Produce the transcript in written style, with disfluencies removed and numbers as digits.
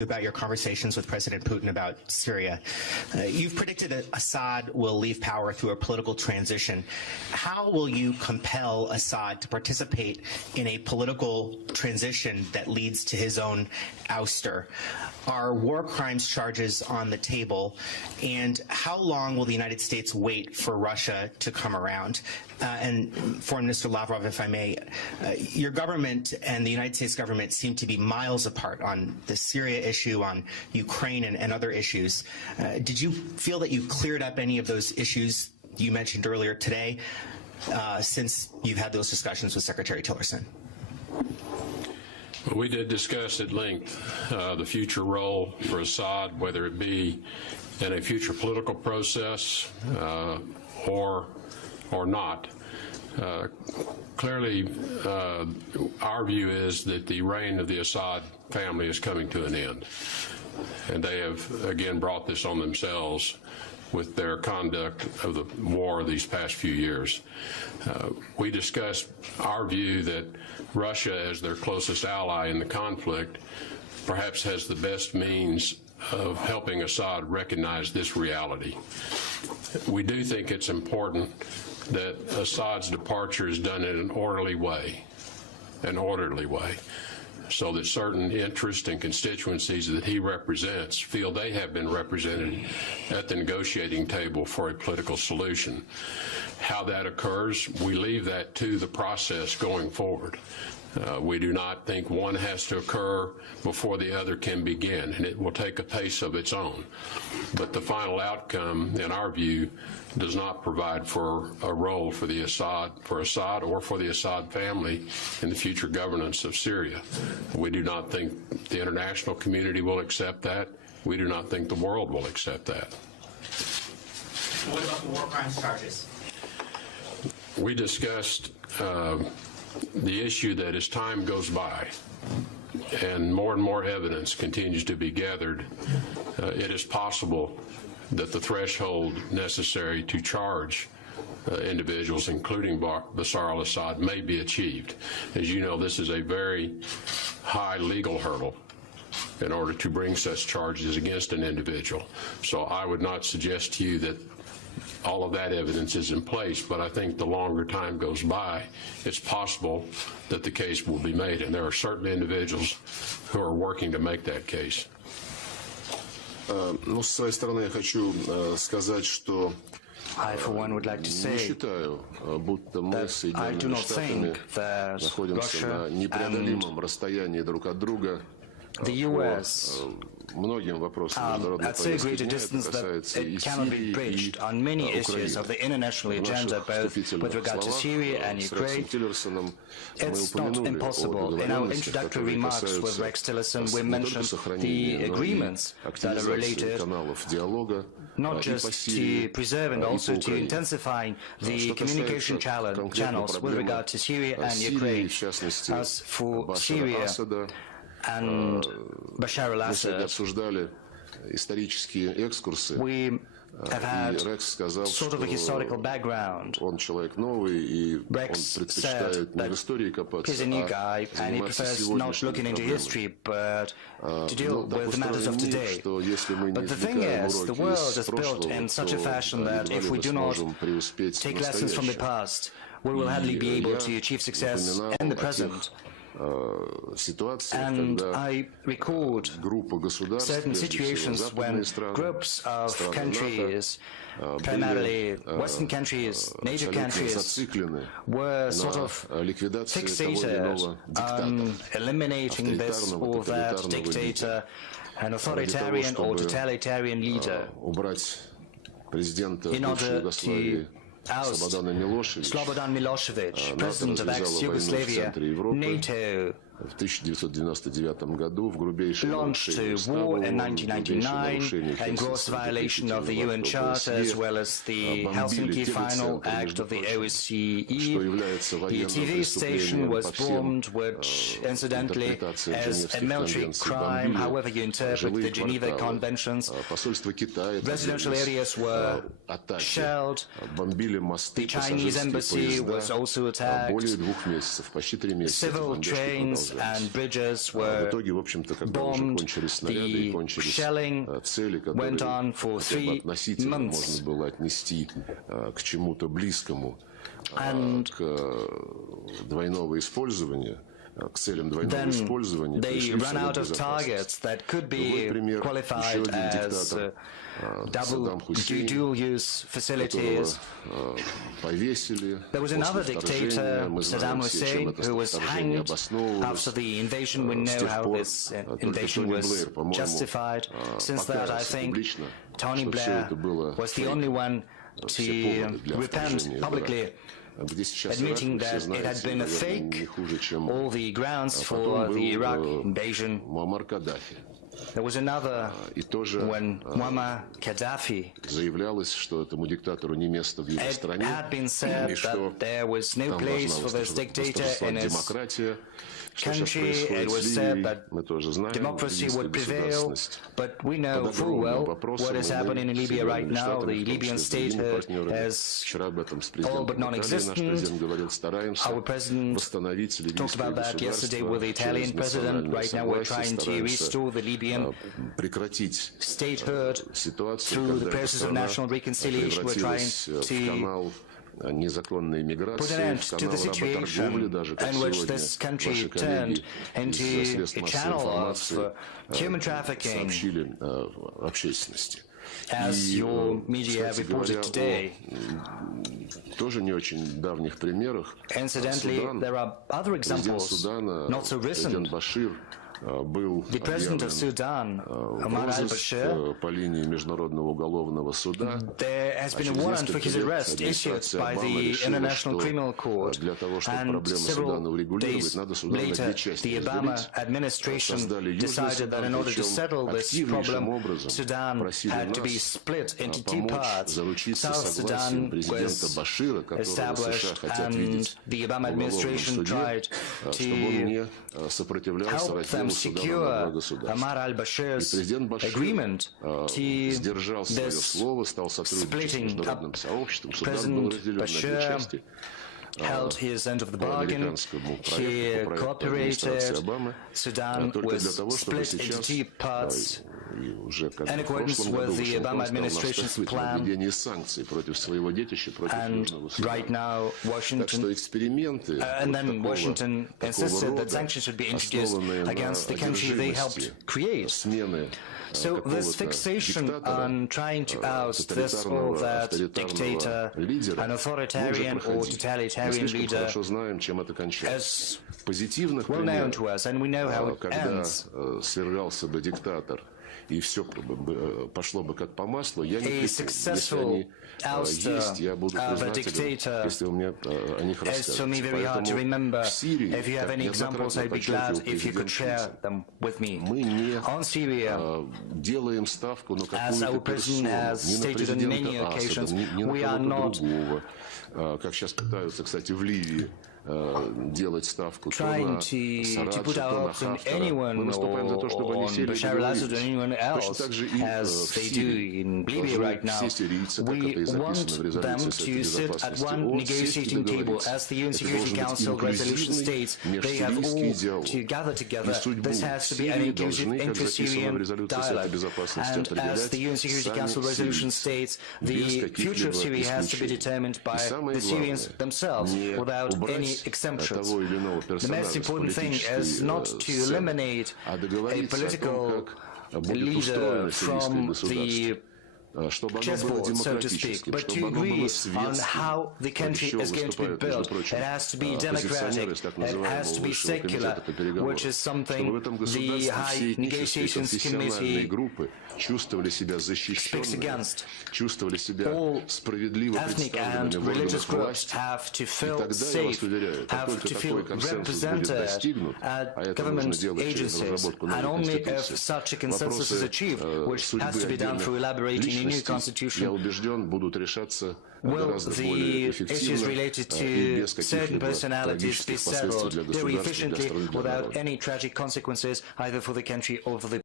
about your conversations with President Putin about Syria. You've predicted that Assad will leave power through a political transition. How will you compel Assad to participate in a political transition that leads to his own ouster? Are war crimes charges on the table? And how long will the United States wait for Russia to come around? And Foreign Minister Lavrov, if I may, your government and the United States government seem to be miles apart on the Syria issue, on Ukraine and other issues. Did you feel that you cleared up any of those issues you mentioned earlier today since you've had those discussions with Secretary Tillerson? Well, we did discuss at length the future role for Assad, whether it be in a future political process or not. Clearly, our view is that the reign of the Assad family is coming to an end. And they have, again, brought this on themselves with their conduct of the war these past few years. We discussed our view that Russia, as their closest ally in the conflict, perhaps has the best means of helping Assad recognize this reality. We do think it's important that Assad's departure is done in an orderly way, so that certain interests and constituencies that he represents feel they have been represented at the negotiating table for a political solution. How that occurs, we leave that to the process going forward. We do not think one has to occur before the other can begin, and it will take a pace of its own. But the final outcome, in our view, does not provide for a role for Assad or for the Assad family in the future governance of Syria. We do not think the international community will accept that. We do not think the world will accept that. What about the war crimes charges? We discussed the issue that as time goes by and more evidence continues to be gathered, it is possible that the threshold necessary to charge individuals, including Bashar al-Assad, may be achieved. As you know, this is a very high legal hurdle in order to bring such charges against an individual. So I would not suggest to you that all of that evidence is in place, but I think the longer time goes by, it's possible that the case will be made, and there are certain individuals who are working to make that case. Ну, с своей стороны я хочу сказать, что I, for one, would like to say that I do not think that Russia and the U.S. At so great a distance that it cannot be bridged on many issues of the international agenda, both with regard to Syria and Ukraine. It's not impossible. In our introductory remarks with Rex Tillerson, we mentioned the agreements that are related not just to preserve and also to intensify the communication channels with regard to Syria and Ukraine. As for Syria and Bashar al-Assad, we have had sort of a historical background. Rex said that he's a new guy and he prefers not looking into history but to deal with the matters of today. But the thing is, the world is built in such a fashion that if we do not take lessons from the past, we will hardly be able to achieve success in the present. And I recalled certain situations when groups of countries, primarily Western countries, NATO countries, were sort of fixated on eliminating this or that dictator, an authoritarian or totalitarian leader, in order to oust Slobodan Milosevic, president of ex-Yugoslavia. NATO launched a war in 1999 in gross violation of the UN Charter as well as the Helsinki Final Act of the OSCE. The TV station was bombed, which incidentally is a military crime, however you interpret the Geneva Conventions. Residential areas were shelled. The Chinese embassy was also attacked. Civil trains roads and bridges were bombed. The shelling went on for 3 months. And then they ran out of targets that could be qualified as dual-use facilities. There was another dictator, Saddam Hussein, who was hanged after the invasion. We know how this invasion was justified. Since that, I think Tony Blair was the only one to repent publicly, admitting that it had been a fake, all the grounds for the Iraq invasion. There was another when Muammar Gaddafi, it had been said that there was no place for this dictator in his country. It was said that democracy would prevail, but we know full well what is happening in Libya right now. The Libyan statehood is all but non-existent. Our president talked about that yesterday with the Italian president. Right now we're trying to restore the Libyan statehood through the process of national reconciliation. We're trying to put an end to the situation in which this country turned into a channel of human trafficking, as your media have reported today. Incidentally, there are other examples, not so recent. The president of Sudan, Omar al-Bashir, there has been a warrant for his arrest issued by the International Criminal Court, and several days later the Obama administration decided that in order to settle this problem, Sudan had to be split into 2 parts. South Sudan was established, and the Obama administration tried to help them secure Omar al-Bashir's agreement to this splitting up. President Bashir held his end of the bargain. He cooperated. Sudan was split into 2 parts in accordance with the Obama administration's plan. And right now, Washington, and then Washington insisted that sanctions should be introduced against the country they helped create. So this fixation on trying to oust this or that dictator, an authoritarian or totalitarian leader, is well known to us, and we know how it ends. A successful ouster of a dictator is for me very hard to remember. If you have any examples, I'd be glad if you could share them with me. On Syria, as our president has stated on many occasions, we are not trying to put our hopes on anyone or on Bashar al-Assad or anyone else, as they do in Libya right now. We want them to sit at one negotiating table. As the UN Security Council resolution states, they have all to gather together. This has to be an inclusive inter-Syrian dialogue. And as the UN Security Council resolution states, the future of Syria has to be determined by the Syrians themselves, without any exemptions. The most important thing is not to eliminate a political leader from the chessboard, so to speak, but to agree on how the country is going to be built. It has to be democratic, it has to be secular, which is something the High Negotiations Committee speaks against. All ethnic and religious groups have to feel safe, have to feel represented at government agencies, and only if such a consensus is achieved, which has to be done through elaborating a new constitution, will the issues related to certain personalities be settled very efficiently without any tragic consequences either for the country or for the